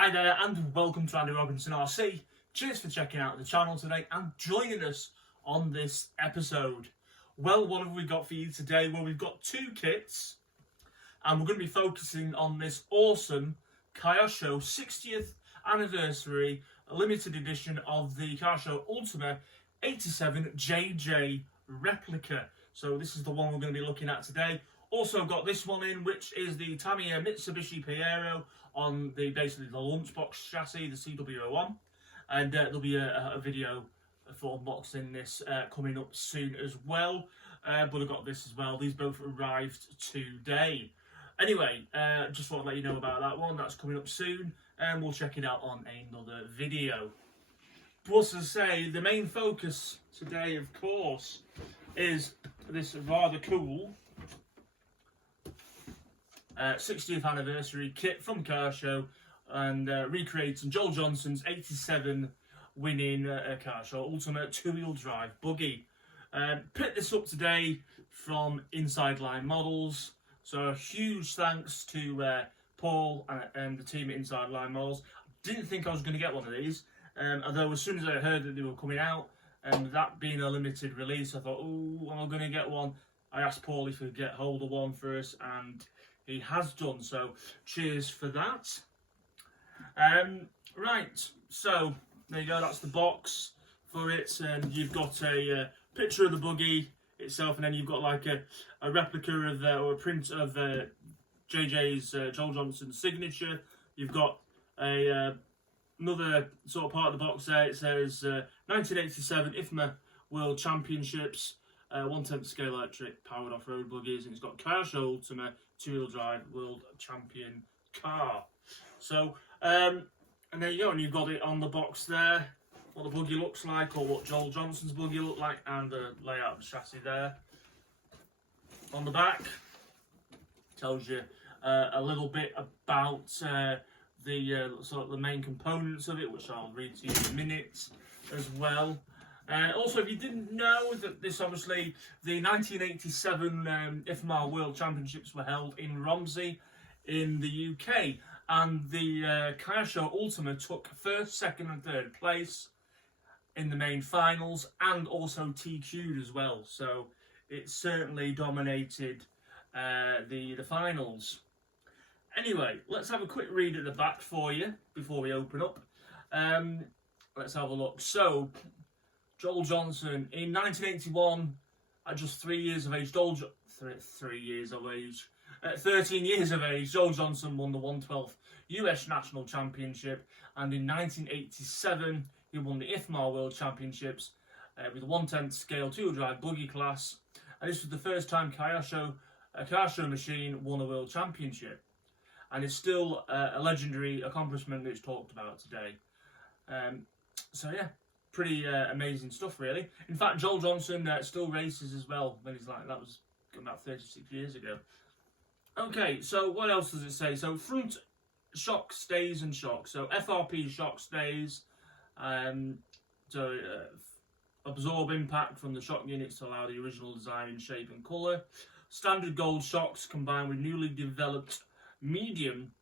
Hi there and welcome to Andy Robinson RC. Cheers for checking out the channel today and joining us on this episode. Well, what have we got for you today? Well, we've got two kits and we're going to be focusing on this awesome Kyosho 60th anniversary limited edition of the Kyosho Ultima 87 JJ replica. So this is the one we're going to be looking at today. Also got this one in, which is the Tamiya Mitsubishi Piero on basically the lunchbox chassis, the CW01, and there'll be a video for unboxing this coming up soon as well. But I've got this as well. These both arrived today. Anyway, just want to let you know about that one. That's coming up soon, and we'll check it out on another video. But as I say, the main focus today, of course, is this rather cool 60th anniversary kit from Kyosho, and recreating Joel Johnson's 87 winning Kyosho Ultima two-wheel drive buggy. Picked this up today from Inside Line Models, so a huge thanks to Paul and the team at Inside Line Models. Didn't think I was going to get one of these, although as soon as I heard that they were coming out, and that being a limited release, I thought, oh, am I going to get one? I asked Paul if he could get hold of one for us, and he has done, so cheers for that. Right, so there you go, that's the box for it, and you've got a picture of the buggy itself, and then you've got like a replica of or a print of JJ's Joel Johnson's signature. You've got another sort of part of the box there. It says 1987 IFMA World Championships, 1/10 scale electric powered off-road buggies, and it's got Kyosho Ultima two-wheel drive world champion car. So, and there you go, and you've got it on the box there, what the buggy looks like, or what Joel Johnson's buggy looked like, and the layout of the chassis there. On the back, tells you a little bit about the sort of the main components of it, which I'll read to you in a minute as well. Also, if you didn't know, that this obviously, the 1987 IFMA World Championships were held in Romsey in the UK, and the Kyosho Ultima took first, second and third place in the main finals, and also TQ'd as well, so it certainly dominated the finals. Anyway, let's have a quick read at the back for you before we open up. Let's have a look. So, Joel Johnson, in 1981, at just 3 years of age, 13 years of age, Joel Johnson won the 1/12 US National Championship, and in 1987, he won the IFMA World Championships with a 1/10 scale two-wheel drive buggy class, and this was the first time a Kyosho machine won a World Championship, and it's still a legendary accomplishment that's talked about today. So yeah. Pretty amazing stuff, really. In fact, Joel Johnson still races as well. When he's like, that was about 36 years ago. Okay, so what else does it say? So front shock stays and shocks. So FRP shock stays. Absorb impact from the shock units to allow the original design in shape and colour. Standard gold shocks combined with newly developed medium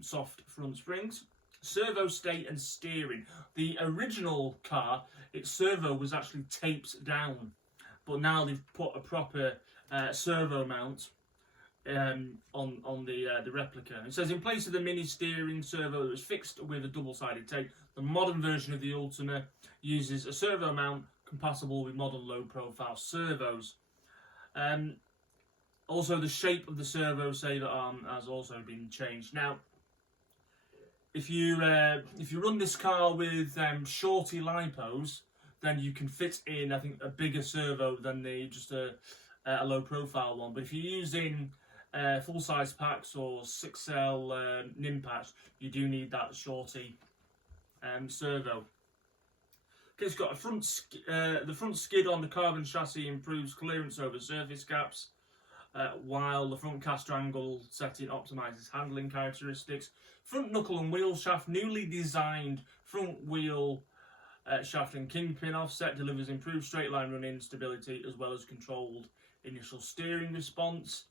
soft front springs. Servo state and steering. The original car, its servo was actually taped down, but now they've put a proper servo mount on the replica. It says, in place of the mini steering servo that was fixed with a double-sided tape, the modern version of the Ultima uses a servo mount compatible with modern low-profile servos. Also, the shape of the servo saver arm has also been changed. Now, if you run this car with shorty lipos, then you can fit in, I think, a bigger servo than just a low profile one. But if you're using full size packs or 6L NIM packs, you do need that shorty servo. Okay, it's got the front skid on the carbon chassis improves clearance over surface gaps, while the front caster angle setting optimises handling characteristics. Front knuckle and wheel shaft, newly designed front wheel shaft and kingpin offset delivers improved straight line running stability as well as controlled initial steering response.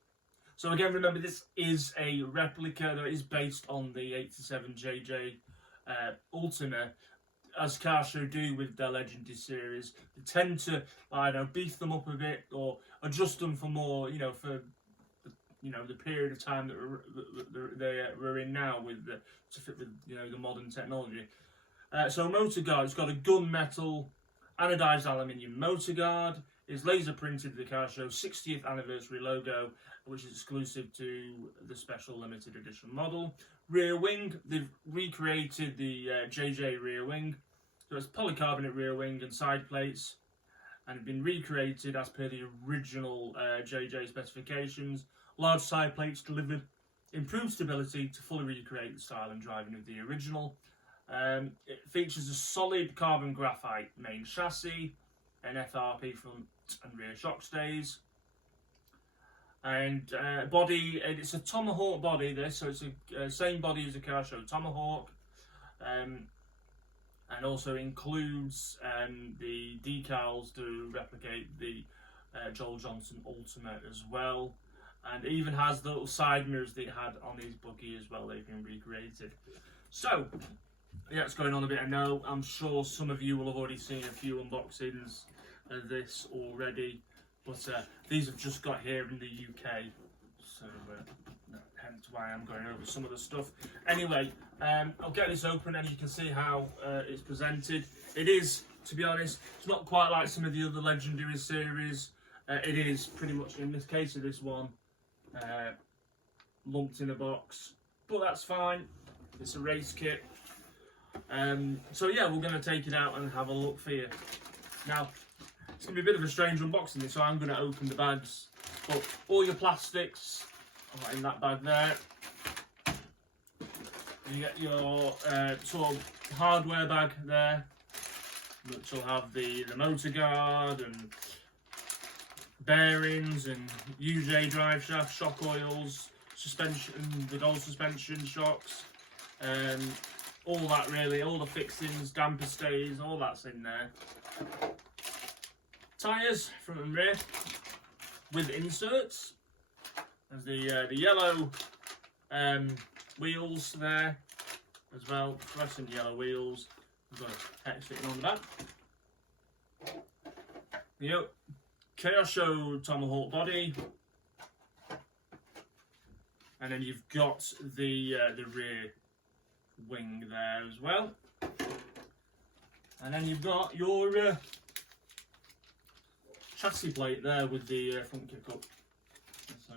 So again, remember this is a replica that is based on the 87 JJ Ultima, as Kyosho do with their Legendary series. They tend to, I don't know, beef them up a bit or adjust them for more, you know, for the period of time that they we're in now with to fit with the modern technology. So motor guard, it's got a gunmetal anodized aluminium motor guard. It's laser printed the Kyosho 60th anniversary logo, which is exclusive to the special limited edition model. Rear wing, they've recreated the JJ rear wing. So it's polycarbonate rear wing and side plates, and have been recreated as per the original JJ specifications. Large side plates delivered improved stability to fully recreate the style and driving of the original. It features a solid carbon graphite main chassis, an FRP front and rear shock stays, and body. It's a Tomahawk body. This, so it's a same body as a Kyosho Tomahawk, and also includes the decals to replicate the Joel Johnson Ultima as well. And it even has the little side mirrors that it had on his buggy as well. They've been recreated. So, yeah, it's going on a bit. I know, I'm sure some of you will have already seen a few unboxings of this already. But these have just got here in the UK. So, hence why I'm going over some of the stuff. Anyway, I'll get this open and you can see how it's presented. It is, to be honest, it's not quite like some of the other Legendary series. It is pretty much, in this case of this one, lumped in a box, but that's fine. It's a race kit. So yeah, we're going to take it out and have a look for you. Now, it's going to be a bit of a strange unboxing, so I'm going to open the bags. But all your plastics are in that bag there. You get your sort of hardware bag there, which will have the motor guard and bearings and UJ drive shaft, shock oils, suspension, the gold suspension shocks, all that really, all the fixings, damper stays, all that's in there. Tyres, front and rear, with inserts. There's the yellow wheels there as well, fluorescent yellow wheels. We've got a text written on the back. Yep. Kyosho Tomahawk body, and then you've got the rear wing there as well, and then you've got your chassis plate there with the front kick up. So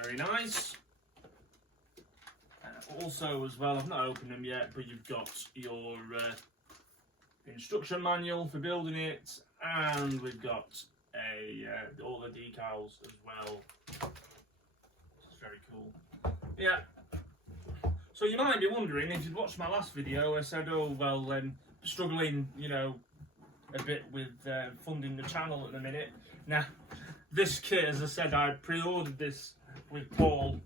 very nice. Also as well, I've not opened them yet, but you've got your instruction manual for building it, and we've got all the decals as well. It's very cool. Yeah. So you might be wondering, if you'd watched my last video, I said, oh well, struggling, a bit with funding the channel at the minute. Now, this kit, as I said, I pre-ordered this with Paul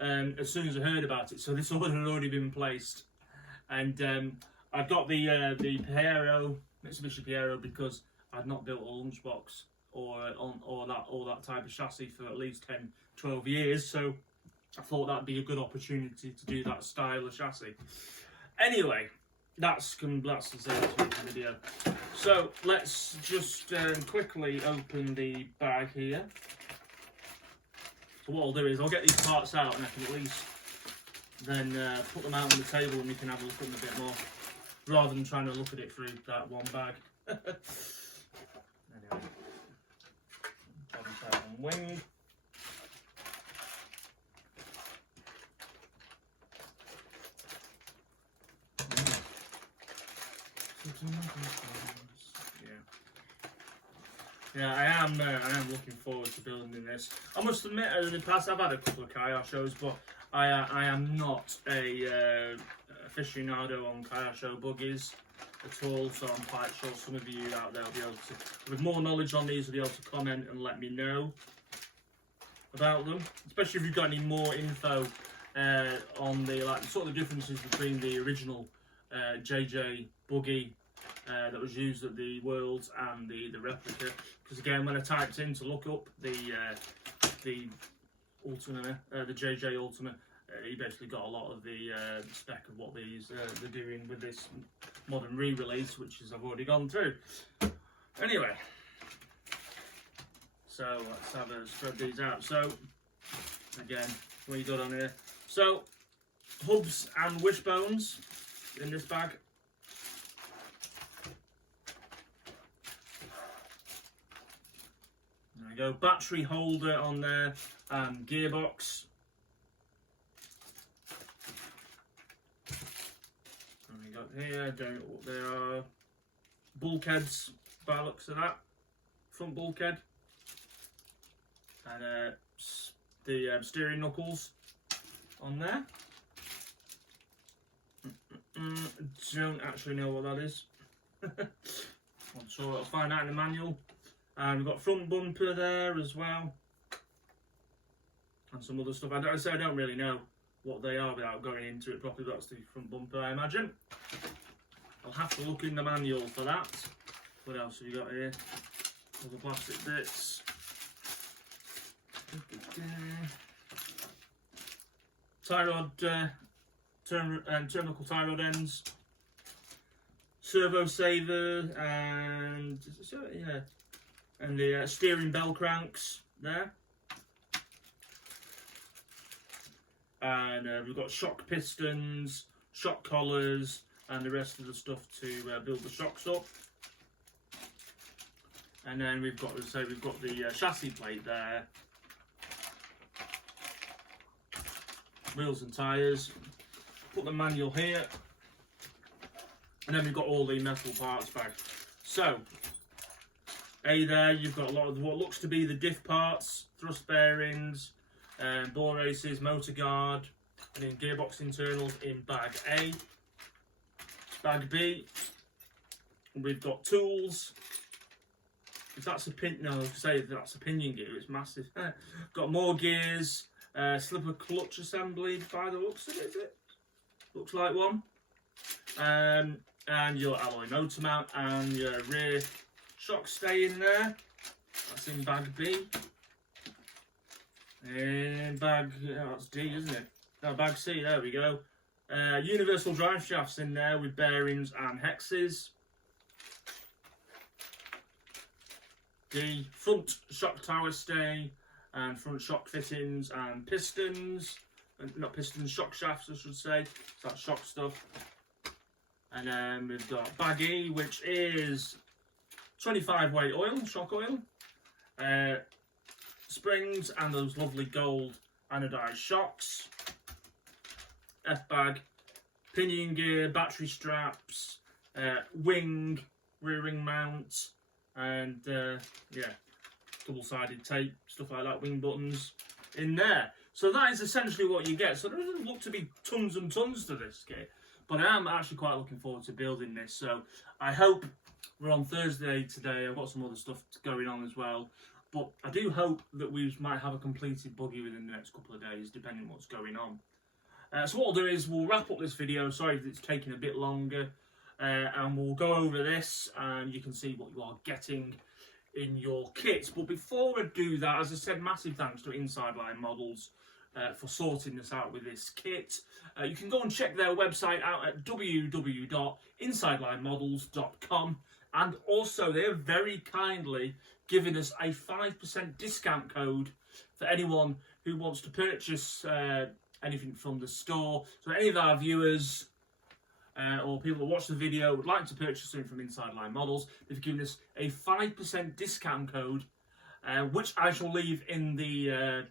as soon as I heard about it. So this order had already been placed, and I got the Piero, Mitsubishi Piero, because I'd not built a lunchbox or that type of chassis for at least 10-12 years, so I thought that'd be a good opportunity to do that style of chassis. Anyway, that's the video. So let's just quickly open the bag here. So what I'll do is I'll get these parts out and I can at least then put them out on the table and we can have a look at them a bit more, rather than trying to look at it through that one bag. Anyway, bottom side and wing. Yeah, I am looking forward to building this. I must admit, in the past I've had a couple of Kyoshos, but I am not a aficionado on Kyosho buggies at all, so I'm quite sure some of you out there will be able to, with more knowledge on these, will be able to comment and let me know about them, especially if you've got any more info on the sort of the differences between the original JJ buggy that was used at the Worlds and the replica. Because again, when I typed in to look up the Ultima, the JJ Ultima. He basically got a lot of the spec of what they're doing with this modern re-release, which is I've already gone through. Anyway, so let's have a spread these out. So again, what you got on here? So hubs and wishbones in this bag. There we go. Battery holder on there and gearbox. Here, don't know what they are. Bulkheads, by the looks of that. Front bulkhead. And the steering knuckles on there. Don't actually know what that is. I'm sure I'll find out in the manual. And we've got front bumper there as well. And some other stuff. I don't really know what they are without going into it properly. That's the front bumper, I imagine. I'll have to look in the manual for that. What else have you got here? All the plastic bits. Tie rod, turnbuckle tie rod ends. Servo saver and yeah, and the steering bell cranks there. And we've got shock pistons, shock collars, and the rest of the stuff to build the shocks up. And then we've got, as I say, we've got the chassis plate there. Wheels and tyres. Put the manual here. And then we've got all the metal parts back. So, there you've got a lot of what looks to be the diff parts, thrust bearings, ball races, motor guard, and then gearbox internals in bag A. Bag B, we've got tools. If that's a pin, no, I was going to say if that's a pinion gear, it's massive. Got more gears, slipper clutch assembly by the looks of it, is it? Looks like one. And your alloy motor mount and your rear shock stay in there. That's in bag B. And bag, that's D, isn't it? No, bag C, there we go. Universal drive shafts in there with bearings and hexes. The front shock tower stay and front shock fittings and pistons. Not pistons, shock shafts I should say. So that's shock stuff. And then we've got bag E, which is 25 weight oil, shock oil. Springs and those lovely gold anodized shocks. F bag, pinion gear, battery straps, wing, rear ring mount, and yeah, double-sided tape, stuff like that, wing buttons in there. So that is essentially what you get. So there doesn't look to be tons and tons to this kit, but I am actually quite looking forward to building this. So I hope, we're on Thursday today, I've got some other stuff going on as well, but I do hope that we might have a completed buggy within the next couple of days, depending on what's going on. So what we'll do is we'll wrap up this video. Sorry if it's taking a bit longer, and we'll go over this and you can see what you are getting in your kit. But before I do that, as I said, massive thanks to Inside Line Models for sorting this out with this kit. You can go and check their website out at www.insidelinemodels.com, and also they're very kindly giving us a 5% discount code for anyone who wants to purchase anything from the store. So any of our viewers or people that watch the video would like to purchase something from Inside Line Models, they've given us a 5% discount code, which I shall leave in the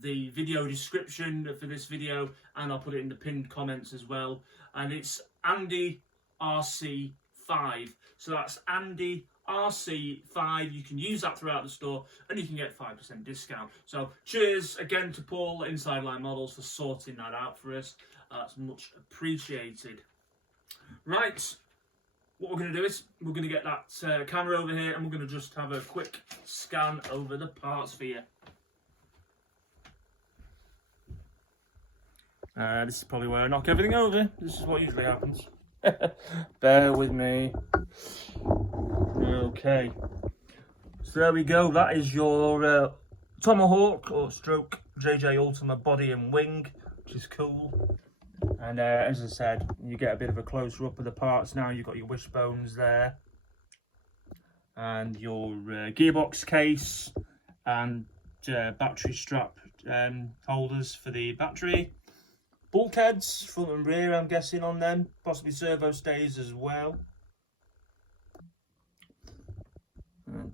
video description for this video, and I'll put it in the pinned comments as well. And it's Andy RC5. So that's Andy RC5. You can use that throughout the store and you can get 5% discount. So cheers again to Paul at Inside Line Models for sorting that out for us. That's much appreciated. Right, what we're going to do is we're going to get that camera over here and we're going to just have a quick scan over the parts for you. This is probably where I knock everything over. This is what usually happens. Bear with me. Okay, so there we go. That is your Tomahawk or stroke JJ Ultima body and wing, which is cool. And as I said, you get a bit of a closer up of the parts now. You've got your wishbones there, and your gearbox case, and battery strap holders for the battery. Bulkheads, front and rear, I'm guessing, on them. Possibly servo stays as well.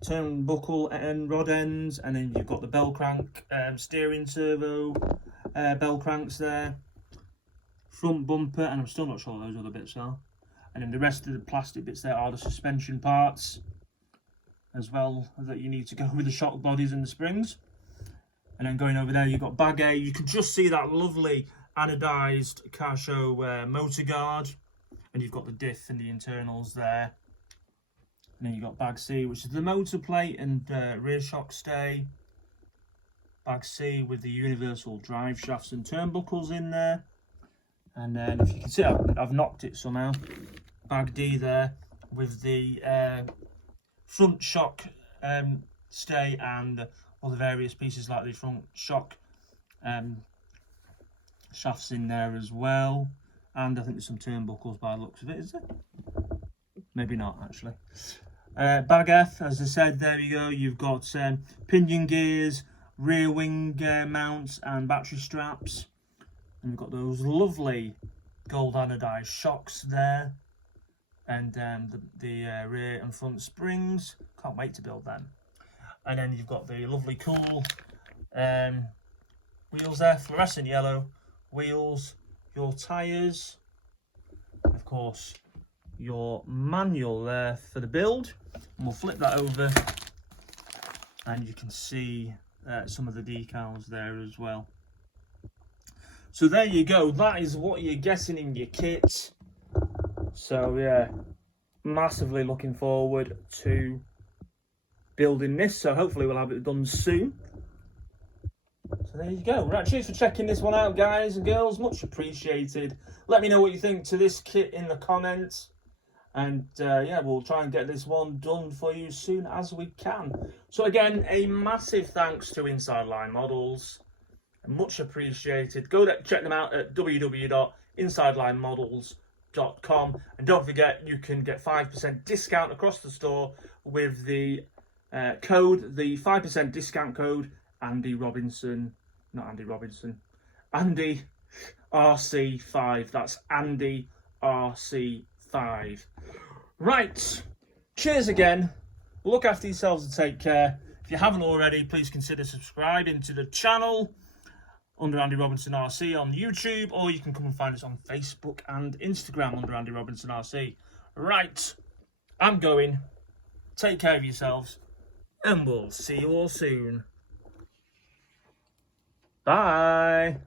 Turnbuckle and rod ends, and then you've got the bell crank steering servo bell cranks there. Front bumper, and I'm still not sure what those other bits are. And then the rest of the plastic bits there are the suspension parts as well that you need to go with the shock bodies and the springs. And then going over there, you've got bag A. You can just see that lovely anodised Kyosho motor guard, and you've got the diff and the internals there. And then you've got bag C, which is the motor plate and rear shock stay. Bag C with the universal drive shafts and turnbuckles in there. And then if you can see, I've knocked it somehow. Bag D there with the front shock stay and all the various pieces like the front shock shafts in there as well. And I think there's some turnbuckles by the looks of it, is there? Maybe not, actually. Bag F, as I said, there you go. You've got pinion gears, rear wing mounts and battery straps. And you've got those lovely gold anodised shocks there. And the rear and front springs. Can't wait to build them. And then you've got the lovely cool wheels there, fluorescent yellow wheels, your tyres, of course your manual there for the build. And we'll flip that over and you can see some of the decals there as well. So there you go, that is what you're getting in your kit. So yeah, massively looking forward to building this, so hopefully we'll have it done soon. So there you go. Right, cheers for checking this one out, guys and girls, much appreciated. Let me know what you think to this kit in the comments, and yeah, we'll try and get this one done for you as soon as we can. So again, a massive thanks to Inside Line Models, much appreciated. Go check them out at www.insidelinemodels.com, and don't forget you can get 5% discount across the store with the code, the 5% discount code Andy Robinson, not Andy Robinson, Andy RC5. That's Andy RC5. Right, cheers again. Look after yourselves and take care. If you haven't already, please consider subscribing to the channel under Andy Robinson RC on YouTube, or you can come and find us on Facebook and Instagram under Andy Robinson RC. Right, I'm going. Take care of yourselves, and we'll see you all soon. Bye.